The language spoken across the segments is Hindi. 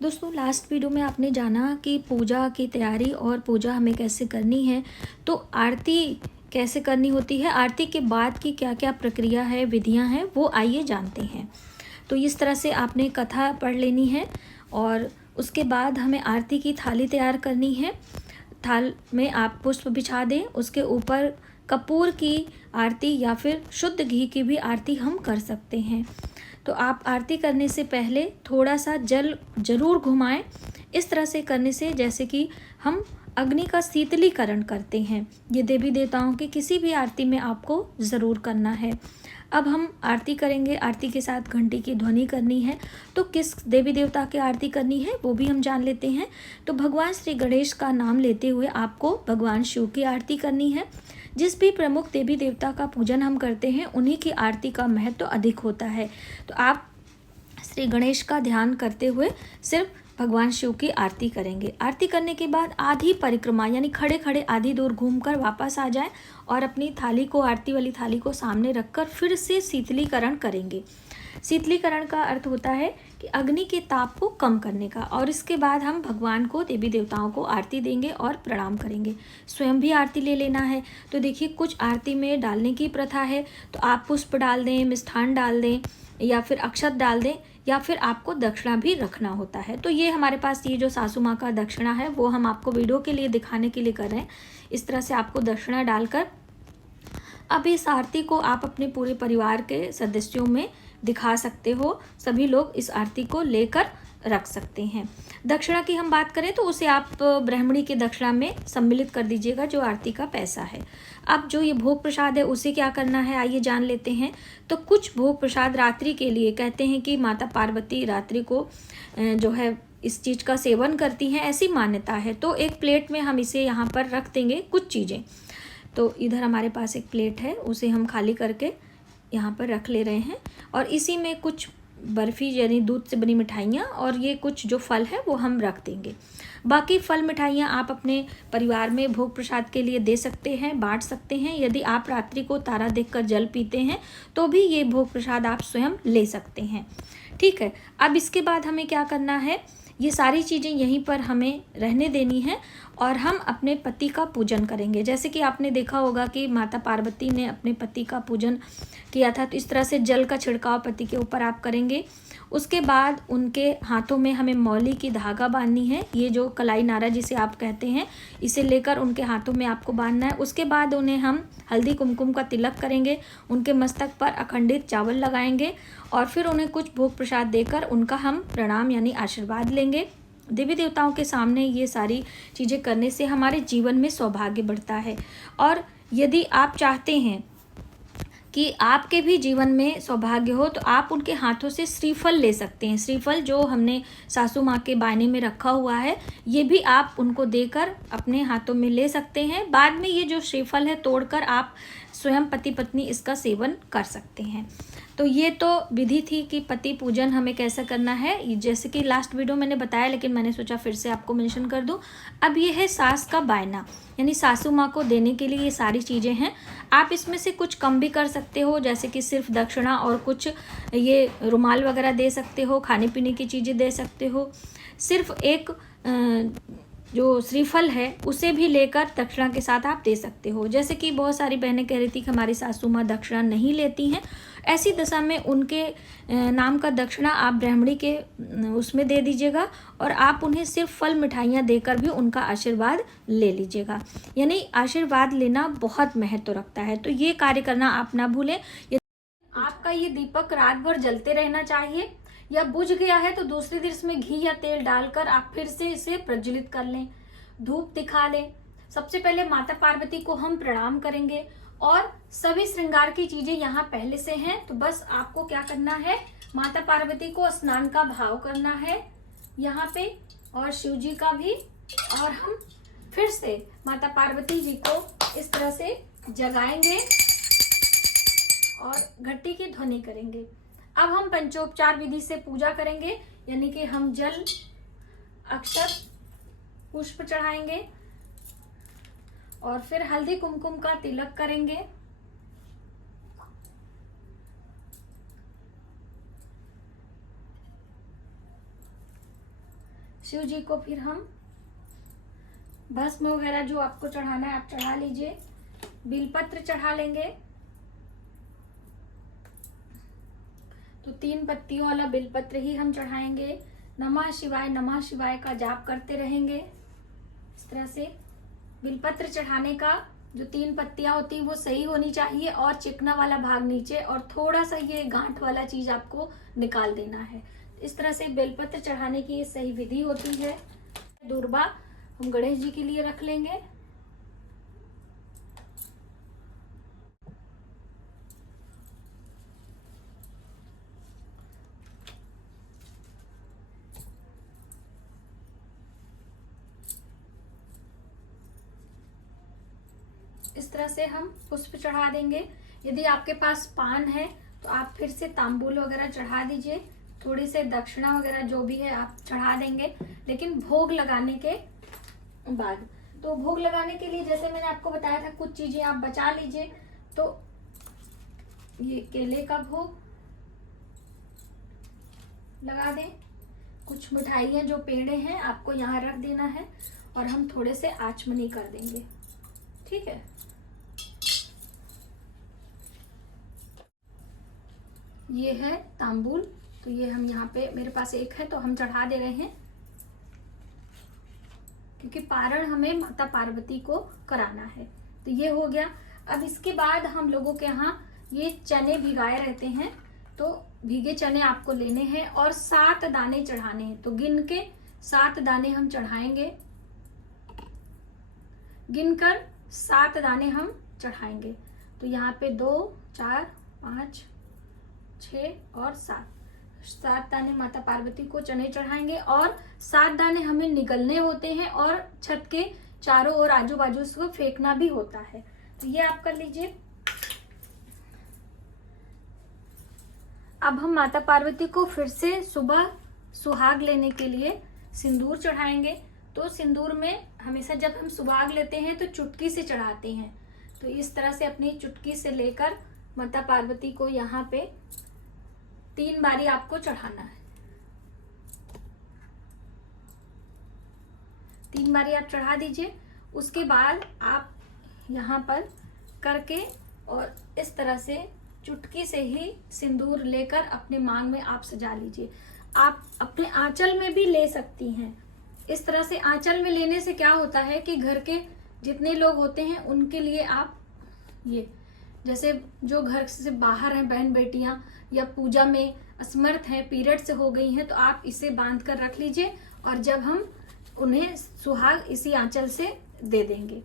दोस्तों, लास्ट वीडियो में आपने जाना कि पूजा की तैयारी और पूजा हमें कैसे करनी है। तो आरती कैसे करनी होती है, आरती के बाद की क्या क्या प्रक्रिया है, विधियां हैं, वो आइए जानते हैं। तो इस तरह से आपने कथा पढ़ लेनी है और उसके बाद हमें आरती की थाली तैयार करनी है। थाल में आप पुष्प बिछा दें, उसके ऊपर कपूर की आरती या फिर शुद्ध घी की भी आरती हम कर सकते हैं। तो आप आरती करने से पहले थोड़ा सा जल जरूर घुमाएं। इस तरह से करने से जैसे कि हम अग्नि का शीतलीकरण करते हैं, ये देवी देवताओं की किसी भी आरती में आपको ज़रूर करना है। अब हम आरती करेंगे, आरती के साथ घंटी की ध्वनि करनी है। तो किस देवी देवता की आरती करनी है वो भी हम जान लेते हैं। तो भगवान श्री गणेश का नाम लेते हुए आपको भगवान शिव की आरती करनी है। जिस भी प्रमुख देवी देवता का पूजन हम करते हैं उन्हीं की आरती का महत्व तो अधिक होता है। तो आप श्री गणेश का ध्यान करते हुए सिर्फ भगवान शिव की आरती करेंगे। आरती करने के बाद आधी परिक्रमा यानी खड़े खड़े आधी दूर घूमकर वापस आ जाएं और अपनी थाली को, आरती वाली थाली को सामने रखकर फिर से शीतलीकरण करेंगे। शीतलीकरण का अर्थ होता है कि अग्नि के ताप को कम करने का। और इसके बाद हम भगवान को, देवी देवताओं को आरती देंगे और प्रणाम करेंगे। स्वयं भी आरती ले लेना है। तो देखिए, कुछ आरती में डालने की प्रथा है, तो आप पुष्प डाल दें, मिष्ठान डाल दें या फिर अक्षत डाल दें, या फिर आपको दक्षिणा भी रखना होता है। तो ये हमारे पास ये जो सासू माँ का दक्षिणा है वो हम आपको वीडियो के लिए दिखाने के लिए कर रहे हैं। इस तरह से आपको दक्षिणा डालकर अब इस आरती को आप अपने पूरे परिवार के सदस्यों में दिखा सकते हो। सभी लोग इस आरती को लेकर रख सकते हैं। दक्षिणा की हम बात करें तो उसे आप ब्राह्मणी के दक्षिणा में सम्मिलित कर दीजिएगा, जो आरती का पैसा है। अब जो ये भोग प्रसाद है उसे क्या करना है, आइए जान लेते हैं। तो कुछ भोग प्रसाद रात्रि के लिए, कहते हैं कि माता पार्वती रात्रि को जो है इस चीज़ का सेवन करती हैं, ऐसी मान्यता है। तो एक प्लेट में हम इसे यहाँ पर रख देंगे कुछ चीज़ें। तो इधर हमारे पास एक प्लेट है, उसे हम खाली करके यहाँ पर रख ले रहे हैं। और इसी में कुछ बर्फ़ी यानी दूध से बनी मिठाइयाँ और ये कुछ जो फल है वो हम रख देंगे। बाकी फल मिठाइयाँ आप अपने परिवार में भोग प्रसाद के लिए दे सकते हैं, बांट सकते हैं। यदि आप रात्रि को तारा देखकर जल पीते हैं तो भी ये भोग प्रसाद आप स्वयं ले सकते हैं। ठीक है। अब इसके बाद हमें क्या करना है, ये सारी चीज़ें यहीं पर हमें रहने देनी है और हम अपने पति का पूजन करेंगे। जैसे कि आपने देखा होगा कि माता पार्वती ने अपने पति का पूजन किया था, तो इस तरह से जल का छिड़काव पति के ऊपर आप करेंगे। उसके बाद उनके हाथों में हमें मौली की धागा बांधनी है। ये जो कलाई नारा जिसे आप कहते हैं, इसे लेकर उनके हाथों में आपको बांधना है। उसके बाद उन्हें हम हल्दी कुमकुम का तिलक करेंगे, उनके मस्तक पर अखंडित चावल लगाएंगे और फिर उन्हें कुछ भोग प्रसाद देकर उनका हम प्रणाम यानी आशीर्वाद लेंगे। देवी देवताओं के सामने ये सारी चीज़ें करने से हमारे जीवन में सौभाग्य बढ़ता है। और यदि आप चाहते हैं कि आपके भी जीवन में सौभाग्य हो तो आप उनके हाथों से श्रीफल ले सकते हैं। श्रीफल जो हमने सासू माँ के बायने में रखा हुआ है, ये भी आप उनको देकर अपने हाथों में ले सकते हैं। बाद में ये जो श्रीफल है तोड़कर आप स्वयं पति पत्नी इसका सेवन कर सकते हैं। तो ये तो विधि थी कि पति पूजन हमें कैसा करना है, जैसे कि लास्ट वीडियो मैंने बताया, लेकिन मैंने सोचा फिर से आपको मेंशन कर दूं। अब ये है सास का बायना, यानी सासू माँ को देने के लिए ये सारी चीज़ें हैं। आप इसमें से कुछ कम भी कर सकते हो, जैसे कि सिर्फ दक्षिणा और कुछ ये रुमाल वगैरह दे सकते हो, खाने पीने की चीज़ें दे सकते हो। सिर्फ एक जो श्रीफल है उसे भी लेकर दक्षिणा के साथ आप दे सकते हो। जैसे कि बहुत सारी बहनें कह रही थी कि हमारी सासू माँ दक्षिणा नहीं लेती हैं, ऐसी दशा में उनके नाम का दक्षिणा आप ब्राह्मणी के उसमें दे दीजिएगा और आप उन्हें सिर्फ फल मिठाइयाँ देकर भी उनका आशीर्वाद ले लीजिएगा। यानी आशीर्वाद लेना बहुत महत्व रखता है, तो ये कार्य करना आप ना भूलें। आपका ये दीपक रात भर जलते रहना चाहिए, या बुझ गया है तो दूसरे दिन इसमें घी या तेल डालकर आप फिर से इसे प्रज्वलित कर लें, धूप दिखा लें। सबसे पहले माता पार्वती को हम प्रणाम करेंगे और सभी श्रृंगार की चीजें यहाँ पहले से हैं, तो बस आपको क्या करना है, माता पार्वती को स्नान का भाव करना है यहाँ पे और शिव जी का भी। और हम फिर से माता पार्वती जी को इस तरह से जगाएंगे और घंटी की ध्वनि करेंगे। अब हम पंचोपचार विधि से पूजा करेंगे, यानी कि हम जल, अक्षत, पुष्प चढ़ाएंगे और फिर हल्दी कुमकुम का तिलक करेंगे। शिव जी को फिर हम भस्म वगैरह जो आपको चढ़ाना है आप चढ़ा लीजिए। बिलपत्र चढ़ा लेंगे, तो 3 पत्तियों वाला बिलपत्र ही हम चढ़ाएंगे। नमः शिवाय का जाप करते रहेंगे। इस तरह से बिलपत्र चढ़ाने का जो 3 पत्तियां होती है वो सही होनी चाहिए और चिकना वाला भाग नीचे और थोड़ा सा ये गांठ वाला चीज आपको निकाल देना है। इस तरह से बेलपत्र चढ़ाने की ये सही विधि होती है। दूर्बा हम गणेश जी के लिए रख लेंगे। इस तरह से हम पुष्प चढ़ा देंगे। यदि आपके पास पान है तो आप फिर से तांबूल वगैरह चढ़ा दीजिए, थोड़ी से दक्षिणा वगैरह जो भी है आप चढ़ा देंगे, लेकिन भोग लगाने के बाद। तो भोग लगाने के लिए जैसे मैंने आपको बताया था कुछ चीजें आप बचा लीजिए। तो ये केले का भोग लगा दें, कुछ मिठाइयाँ जो पेड़े हैं आपको यहाँ रख देना है और हम थोड़े से आचमनी कर देंगे। ठीक है, ये है तांबूल, तो ये हम यहाँ पे मेरे पास एक है तो हम चढ़ा दे रहे हैं, क्योंकि पारण हमें माता पार्वती को कराना है। तो ये हो गया। अब इसके बाद हम लोगों के यहाँ ये चने भिगाए रहते हैं, तो भीगे चने आपको लेने हैं और 7 दाने चढ़ाने हैं। तो गिन के 7 दाने हम चढ़ाएंगे, गिनकर 7 दाने हम चढ़ाएंगे। तो यहाँ पे 2 4 5 6 और 7 दाने माता पार्वती को चने चढ़ाएंगे और 7 दाने हमें निगलने होते हैं और छत के चारों ओर आजू बाजू से फेंकना भी होता है। तो ये आप कर लीजिए। अब हम माता पार्वती को फिर से सुबह सुहाग लेने के लिए सिंदूर चढ़ाएंगे। तो सिंदूर में हमेशा जब हम सुहाग लेते हैं तो चुटकी से चढ़ाते हैं। तो इस तरह से अपनी चुटकी से लेकर माता पार्वती को यहाँ पे 3 बारी आपको चढ़ाना है। 3 बारी आप चढ़ा दीजिए। उसके बाद आप यहाँ पर करके और इस तरह से चुटकी से ही सिंदूर लेकर अपने मांग में आप सजा लीजिए। आप अपने आंचल में भी ले सकती हैं। इस तरह से आंचल में लेने से क्या होता है कि घर के जितने लोग होते हैं उनके लिए आप ये, जैसे जो घर से बाहर हैं बहन बेटियां या पूजा में असमर्थ हैं, पीरियड से हो गई हैं, तो आप इसे बांध कर रख लीजिए और जब हम उन्हें सुहाग इसी आंचल से दे देंगे।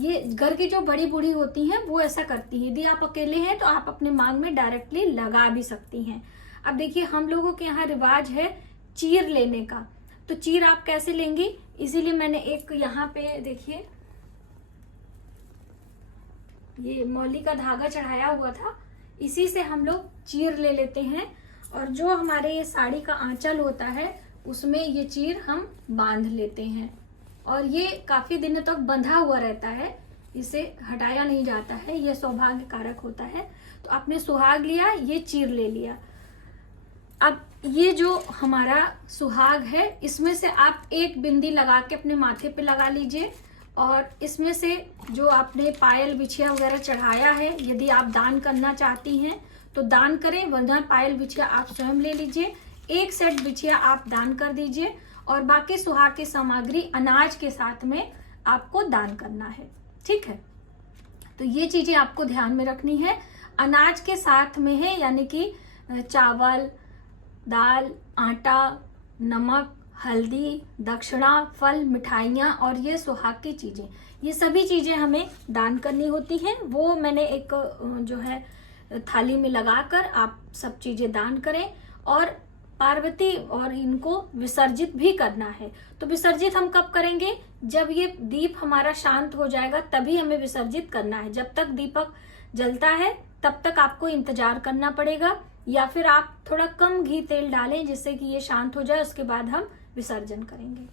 ये घर की जो बड़ी बूढ़ी होती हैं वो ऐसा करती हैं। यदि आप अकेले हैं तो आप अपने मांग में डायरेक्टली लगा भी सकती हैं। अब देखिए हम लोगों के यहाँ रिवाज है चीर लेने का। तो चीर आप कैसे लेंगी, इसीलिए मैंने एक यहाँ पे देखिए ये मौली का धागा चढ़ाया हुआ था, इसी से हम लोग चीर ले लेते हैं और जो हमारे ये साड़ी का आंचल होता है उसमें ये चीर हम बांध लेते हैं और ये काफी दिनों तक बंधा हुआ रहता है, इसे हटाया नहीं जाता है। ये सौभाग्य कारक होता है। तो आपने सुहाग लिया, ये चीर ले लिया। अब ये जो हमारा सुहाग है इसमें से आप एक बिंदी लगा के अपने माथे पे लगा लीजिए और इसमें से जो आपने पायल बिछिया वगैरह चढ़ाया है, यदि आप दान करना चाहती हैं तो दान करें, वरना पायल बिछिया आप स्वयं ले लीजिए। 1 सेट बिछिया आप दान कर दीजिए और बाकी सुहाग की सामग्री अनाज के साथ में आपको दान करना है। ठीक है, तो ये चीजें आपको ध्यान में रखनी है। अनाज के साथ में है यानी कि चावल, दाल, आटा, नमक, हल्दी, दक्षिणा, फल, मिठाइयाँ और ये सुहाग की चीजें, ये सभी चीजें हमें दान करनी होती हैं। वो मैंने एक जो है थाली में लगाकर आप सब चीजें दान करें और पार्वती और इनको विसर्जित भी करना है। तो विसर्जित हम कब करेंगे, जब ये दीप हमारा शांत हो जाएगा तभी हमें विसर्जित करना है। जब तक दीपक जलता है तब तक आपको इंतजार करना पड़ेगा, या फिर आप थोड़ा कम घी तेल डालें जिससे कि ये शांत हो जाए, उसके बाद हम विसर्जन करेंगे।